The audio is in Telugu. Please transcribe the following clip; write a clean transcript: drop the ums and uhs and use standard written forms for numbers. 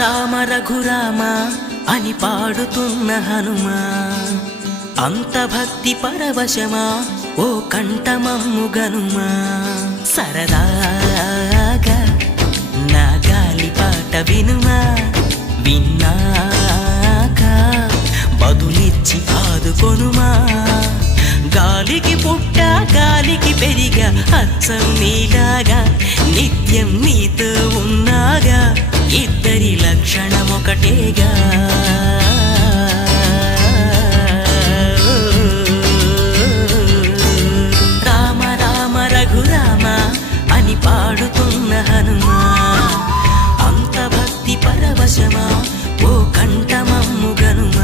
రామ రఘురామ అని పాడుతున్న హనుమా, అంత భక్తి పరవశమా ఓ కంఠమమ్ము గనుమా. సరదాగా నా గాలి పాట వినుమా, విన్నాక బదులిచ్చి ఆదుకొనుమా. గాలికి పుట్ట గాలికి పెరిగా అచ్చం నీలాగా, నిత్యం నీతో ఉన్నాగా, ఇద్దరి లక్షణం ఒకటేగా. రామ రామ రఘురామ అని పాడుతున్న హనుమా, అంత భక్తి పరవశమా ఓ కంఠమమ్ము గనుమా.